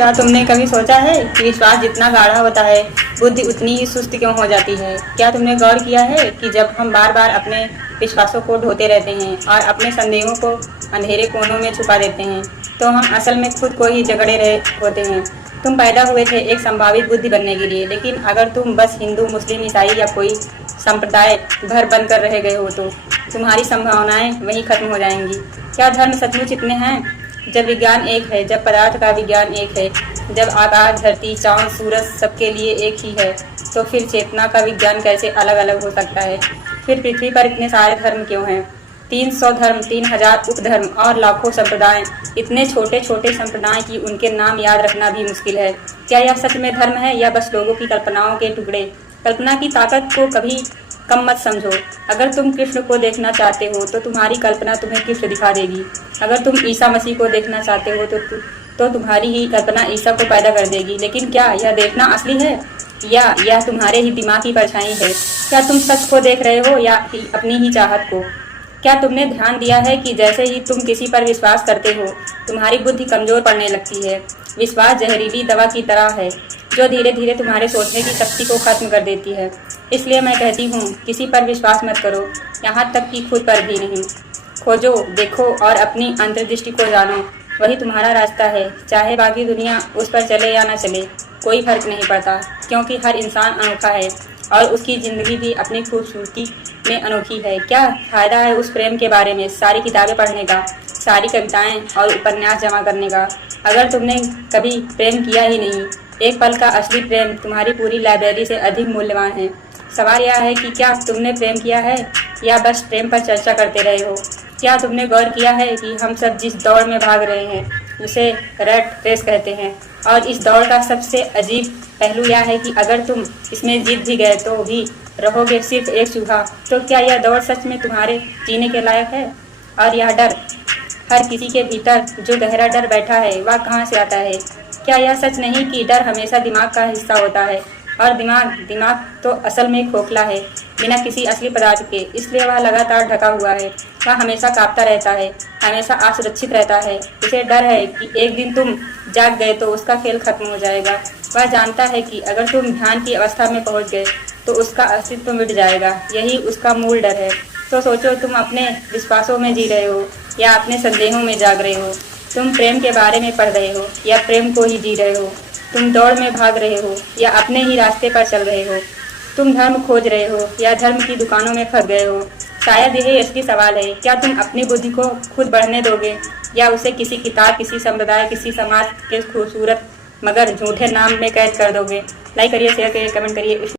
क्या तुमने कभी सोचा है कि विश्वास जितना गाढ़ा होता है बुद्धि उतनी ही सुस्त क्यों हो जाती है? क्या तुमने गौर किया है कि जब हम बार बार अपने विश्वासों को ढोते रहते हैं और अपने संदेहों को अंधेरे कोनों में छुपा देते हैं तो हम असल में खुद को ही जकड़े रहे होते हैं। तुम पैदा हुए थे एक संभावित बुद्धि बनने के लिए, लेकिन अगर तुम बस हिंदू, मुस्लिम, ईसाई या कोई संप्रदाय भर बन कर रह गए हो तो तुम्हारी संभावनाएं वहीं खत्म हो जाएंगी। क्या धर्म सचमुच इतने हैं? जब विज्ञान एक है, जब पदार्थ का विज्ञान एक है, जब आकाश, धरती, चांद, सूरज सबके लिए एक ही है, तो फिर चेतना का विज्ञान कैसे अलग अलग हो सकता है? फिर पृथ्वी पर इतने सारे धर्म क्यों हैं? 300 धर्म, 3000 उपधर्म और लाखों संप्रदाय, इतने छोटे छोटे संप्रदाय की उनके नाम याद रखना भी मुश्किल है। क्या यह सच में धर्म है या बस लोगों की कल्पनाओं के टुकड़े? कल्पना की ताकत को कभी कम मत समझो। अगर तुम कृष्ण को देखना चाहते हो तो तुम्हारी कल्पना तुम्हें कृष्ण दिखा देगी। अगर तुम ईसा मसीह को देखना चाहते हो तो तुम्हारी ही कल्पना ईसा को पैदा कर देगी। लेकिन क्या यह देखना असली है या यह तुम्हारे ही दिमाग की परछाई है? क्या तुम सच को देख रहे हो या अपनी ही चाहत को? क्या तुमने ध्यान दिया है कि जैसे ही तुम किसी पर विश्वास करते हो तुम्हारी बुद्धि कमजोर पड़ने लगती है? विश्वास जहरीली दवा की तरह है जो धीरे धीरे तुम्हारे सोचने की शक्ति को खत्म कर देती है। इसलिए मैं कहती हूँ, किसी पर विश्वास मत करो, यहाँ तक कि खुद पर भी नहीं। खोजो, देखो और अपनी अंतर्दृष्टि को जानो, वही तुम्हारा रास्ता है। चाहे बाकी दुनिया उस पर चले या न चले, कोई फर्क नहीं पड़ता, क्योंकि हर इंसान अनोखा है और उसकी ज़िंदगी भी अपनी खूबसूरती में अनोखी है। क्या फ़ायदा है उस प्रेम के बारे में सारी किताबें पढ़ने का, सारी कविताएं और उपन्यास जमा करने का, अगर तुमने कभी प्रेम किया ही नहीं? एक पल का असली प्रेम तुम्हारी पूरी लाइब्रेरी से अधिक मूल्यवान है। सवाल यह है कि क्या तुमने प्रेम किया है या बस प्रेम पर चर्चा करते रहे हो? क्या तुमने गौर किया है कि हम सब जिस दौड़ में भाग रहे हैं उसे रैट रेस कहते हैं, और इस दौड़ का सबसे अजीब पहलू यह है कि अगर तुम इसमें जीत भी गए तो भी रहोगे सिर्फ एक चूहा। तो क्या यह दौड़ सच में तुम्हारे जीने के लायक है? और यह डर हर किसी के भीतर जो गहरा डर बैठा है वह कहाँ से आता है? क्या यह सच नहीं कि डर हमेशा दिमाग का हिस्सा होता है और दिमाग तो असल में खोखला है, बिना किसी असली पदार्थ के, इसलिए वह लगातार ढका हुआ है। वह हमेशा कांपता रहता है, हमेशा असुरक्षित रहता है। उसे डर है कि एक दिन तुम जाग गए तो उसका खेल खत्म हो जाएगा। वह जानता है कि अगर तुम ध्यान की अवस्था में पहुंच गए तो उसका अस्तित्व मिट जाएगा। यही उसका मूल डर है। तो सोचो, तुम अपने विश्वासों में जी रहे हो या अपने संदेहों में जाग रहे हो? तुम प्रेम के बारे में पढ़ रहे हो या प्रेम को ही जी रहे हो? तुम दौड़ में भाग रहे हो या अपने ही रास्ते पर चल रहे हो? तुम धर्म खोज रहे हो या धर्म की दुकानों में फंस गए हो? शायद यही असली सवाल है। क्या तुम अपनी बुद्धि को खुद बढ़ने दोगे या उसे किसी किताब, किसी संप्रदाय, किसी समाज के खूबसूरत मगर झूठे नाम में कैद कर दोगे? लाइक करिए, शेयर करिए, कमेंट करिए।